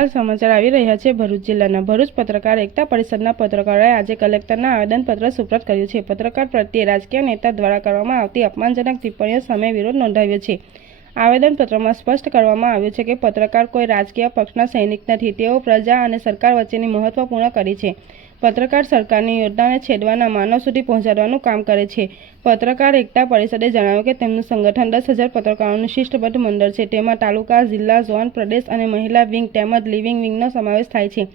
હાલ સમાચાર આવી રહ્યા છે. ભરૂચ જિલ્લાના ભરૂચ પત્રકાર એકતા પરિષદના પત્રકારોએ આજે કલેક્ટરના આવેદનપત્ર સુપ્રત કર્યું છે. પત્રકાર પ્રત્યે રાજકીય નેતા દ્વારા કરવામાં આવતી અપમાનજનક ટિપ્પણીઓ સામે વિરોધ નોંધાવ્યો છે. આવેદનપત્રમાં સ્પષ્ટ કરવામાં આવ્યું છે કે પત્રકાર કોઈ રાજકીય પક્ષના સૈનિક નથી. તેઓ પ્રજા અને સરકાર વચ્ચેની મહત્વપૂર્ણ કરી છે. પત્રકાર સરકારની યોજનાને છેડવાના માનવ સુધી પહોંચાડવાનું કામ કરે છે. પત્રકાર એકતા પરિષદે જણાવ્યું કે તેમનું સંગઠન દસ હજાર પત્રકારોનું શિષ્ટબદ્ધ મંડળ છે. તેમાં તાલુકા, જિલ્લા, ઝોન, પ્રદેશ અને મહિલા વિંગ તેમજ લિવિંગ વિંગનો સમાવેશ થાય છે.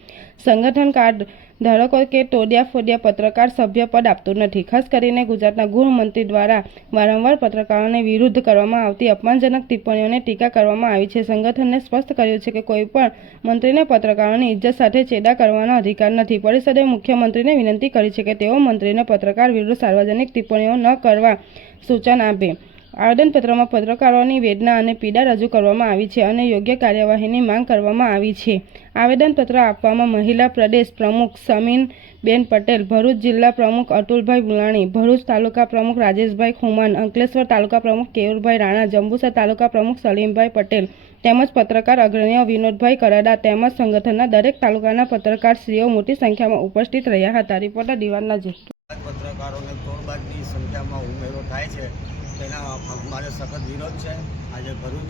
સંગઠન કાર્ડ ધારકો કે તોડિયા ફોડિયા પત્રકાર સભ્ય પદ આપતું નથી. ખાસ કરીને ગુજરાતના ગૃહમંત્રી દ્વારા વારંવાર પત્રકારોને વિરુદ્ધ કરવામાં આવતી અપમાનજનક ટિપ્પણીઓને ટીકા કરવામાં આવી છે. સંગઠનને સ્પષ્ટ કર્યું છે કે કોઈપણ મંત્રીને પત્રકારોની ઇજ્જત સાથે ચેડા કરવાનો અધિકાર નથી. પરિષદે મુખ્યમંત્રીને વિનંતી કરી છે કે તેઓ મંત્રીને પત્રકાર વિરુદ્ધ સાર્વજનિક ટિપ્પણીઓ ન કરવા સૂચન આપે. આવેદનપત્રમાં પત્રકારોની વેદના અને પીડા રજૂ કરવામાં આવી છે અને યોગ્ય કાર્યવાહીની માંગ કરવામાં આવી છે. આવેદનપત્ર આપવામાં મહિલા પ્રદેશ પ્રમુખ સમીનબેન પટેલ, ભરૂચ જિલ્લા પ્રમુખ અતુલભાઈ મુલાણી ભરૂચ તાલુકા પ્રમુખ રાજેશભાઈ ખુમાન, અંકલેશ્વર તાલુકા પ્રમુખ કેયુરભાઈ રાણા, જંબુસર તાલુકા પ્રમુખ સલીમભાઈ પટેલ તેમજ પત્રકાર અગ્રણીઓ વિનોદભાઈ કરાડા તેમજ સંગઠનના દરેક તાલુકાના પત્રકારશ્રીઓ મોટી સંખ્યામાં ઉપસ્થિત રહ્યા હતા. રિપોર્ટર દિવાન આજ પત્રકારોને તોડબાજની સંખ્યામાં ઉમેરો થાય છે તેના અમારે સખત વિરોધ છે. આજે ભરૂચ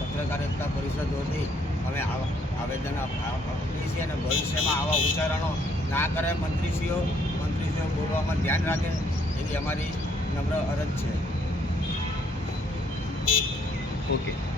પત્રકાર એકતા પરિષદ વતી અમે આવા આવેદન આપ- આપ- આપીએ છીએ અને ભવિષ્યમાં આવા ઉચ્ચારણો ના કરે મંત્રીશ્રીઓ મંત્રીશ્રીઓ બોલવામાં ધ્યાન રાખે એવી અમારી નમ્ર અરજ છે. ઓકે.